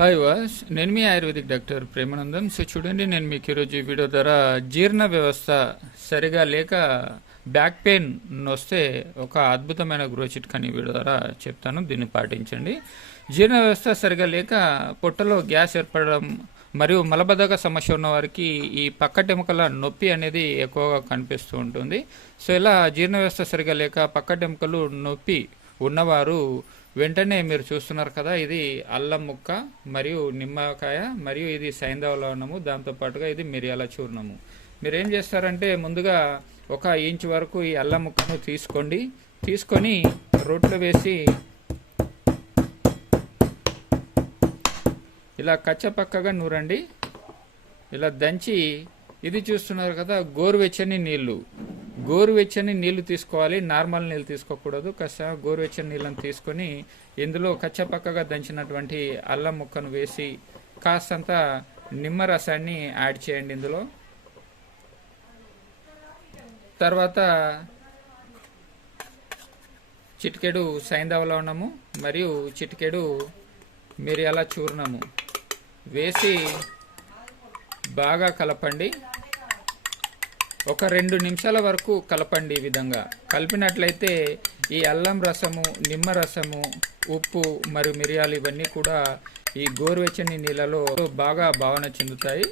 Hi వాస్ నేను మీ ఆయుర్వేదిక్ డాక్టర్ ప్రేమానందం. సో చూడండి నేను మీకు ఈరోజు ఈ వీడియో ద్వారా జీర్ణ వ్యవస్థ సరిగా లేక బ్యాక్ పెయిన్ వస్తే ఒక అద్భుతమైన గృహ చిట్కాని వీడియో ద్వారా చెప్తాను. దీన్ని పాటించండి. జీర్ణ వ్యవస్థ సరిగా లేక పొట్టలో గ్యాస్ ఏర్పడడం మరియు మలబద్ధక సమస్య ఉన్న వారికి ఈ పక్కటెముకల నొప్పి అనేది ఎక్కువగా కనిపిస్తూ ఉంటుంది. సో ఇలా జీర్ణ వ్యవస్థ సరిగా లేక పక్కటెముకలు నొప్పి ఉన్నవారు వెంటనే మీరు చూస్తున్నారు కదా ఇది అల్లం ముక్క మరియు నిమ్మకాయ మరియు ఇది సైంధవ లవణము. దాంతో పాటుగా ఇది మిరియాల చూర్ణము. మీరు ఏం చేస్తారంటే ముందుగా ఒక ఇంచ్ వరకు ఈ అల్లం ముక్కను తీసుకోండి. తీసుకొని రోట్లో వేసి ఇలా కచ్చపక్కగా నూరండి. ఇలా దంచి ఇది చూస్తున్నారు కదా గోరువెచ్చని నీళ్ళు గోరువెచ్చని నీళ్ళు తీసుకోవాలి. నార్మల్ నీళ్ళు తీసుకోకూడదు. కాస్త గోరువెచ్చని నీళ్ళని తీసుకొని ఇందులో కచ్చపక్కగా దంచినటువంటి అల్లం ముక్కను వేసి కాస్తంత నిమ్మరసాన్ని యాడ్ చేయండి ఇందులో. తర్వాత చిటికెడు సైంధవ లవణము మరియు చిటికెడు మిరియాల చూర్ణము వేసి బాగా కలపండి. ఒక రెండు నిమిషాల వరకు కలపండి ఈ విధంగా. కలిపినట్లయితే ఈ అల్లం రసము నిమ్మ రసము ఉప్పు మరియు మిరియాలు ఇవన్నీ కూడా ఈ గోరువెచ్చని నీళ్ళలో బాగా భావన చెందుతాయి.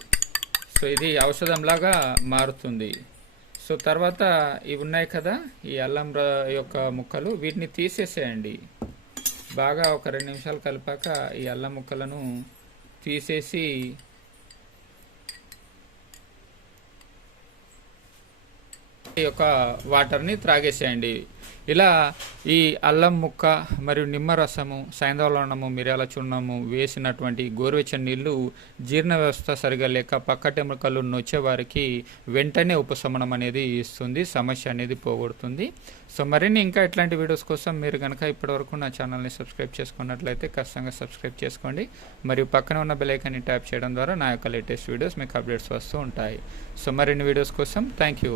సో ఇది ఔషధంలాగా మారుతుంది. సో తర్వాత ఇవి ఉన్నాయి కదా ఈ అల్లం యొక్క ముక్కలు. వీటిని తీసేసేయండి. బాగా ఒక రెండు నిమిషాలు కలిపాక ఈ అల్లం ముక్కలను తీసేసి యొక్క వాటర్ని త్రాగేసేయండి. ఇలా ఈ అల్లం ముక్క మరియు నిమ్మరసము సైంధవలవణము మిరియాల చూర్ణము వేసినటువంటి గోరువెచ్చని నీళ్ళు జీర్ణ వ్యవస్థ సరిగా లేక పక్కటెముకలు నొచ్చేవారికి వెంటనే ఉపశమనం అనేది ఇస్తుంది సమస్య అనేది పోగొడుతుంది. సో మరిన్ని ఇంకా ఇట్లాంటి వీడియోస్ కోసం మీరు కనుక ఇప్పటివరకు నా ఛానల్ని సబ్స్క్రైబ్ చేసుకున్నట్లయితే ఖచ్చితంగా సబ్స్క్రైబ్ చేసుకోండి. మరియు పక్కన ఉన్న బెలైకాన్ని ట్యాప్ చేయడం ద్వారా నా యొక్క లేటెస్ట్ వీడియోస్ మీకు అప్డేట్స్ వస్తూ ఉంటాయి. సో మరిన్ని వీడియోస్ కోసం థ్యాంక్ యూ